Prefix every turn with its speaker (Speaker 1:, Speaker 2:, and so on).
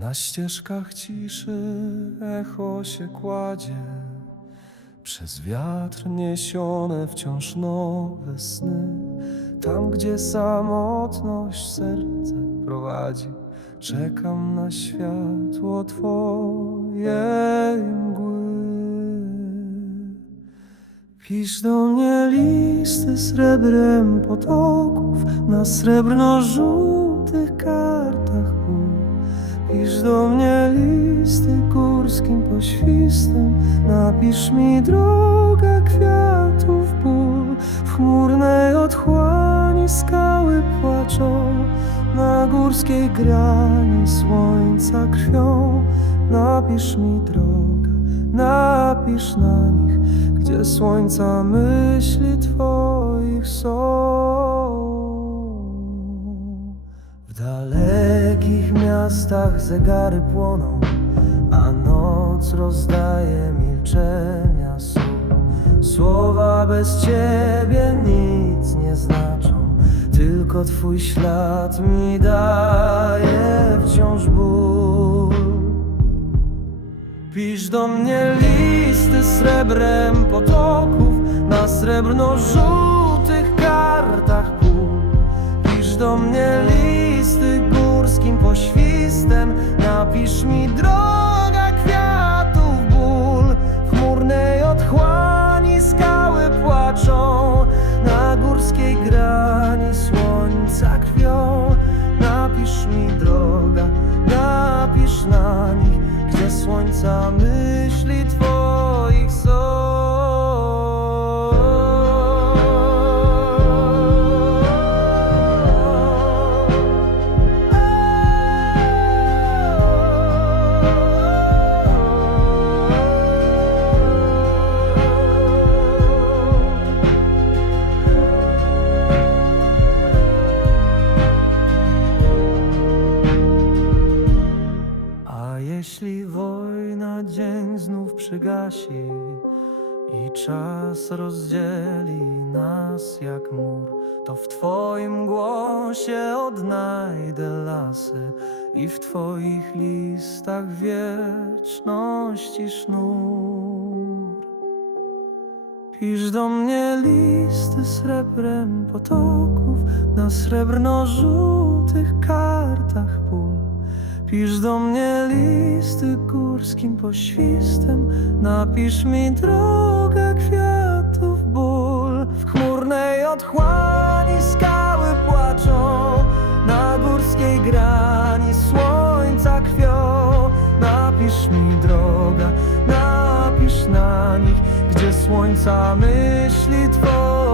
Speaker 1: Na ścieżkach ciszy echo się kładzie, przez wiatr niesione wciąż nowe sny. Tam, gdzie samotność serce prowadzi, czekam na światło Twojej mgły. Pisz do mnie listy srebrem potoków na srebrno-żółtych kartach pól. Pisz do mnie listy górskim poświstem, napisz mi drogę kwiatów ból. W chmurnej otchłani skały płaczą, na górskiej grani słońca krwią. Napisz mi drogę, napisz na nich, gdzie słońca myśli Twoich zegary płoną, a noc rozdaje milczenia słów. Słowa bez Ciebie nic nie znaczą, tylko Twój ślad mi daje wciąż ból. Pisz do mnie listy srebrem potoków na srebrno-żółtych napisz na nich, gdzie słońca myśli przygasi i czas rozdzieli nas jak mur, to w Twoim głosie odnajdę lasy i w Twoich listach wieczności sznur. Pisz do mnie listy srebrem potoków na srebrno-żółtych kartach pól. Pisz do mnie listy górskim poświstem, napisz mi drogę kwiatów ból. W chmurnej otchłani skały płaczą, na górskiej grani słońca krwią. Napisz mi droga, napisz na nich, gdzie słońca myśli są.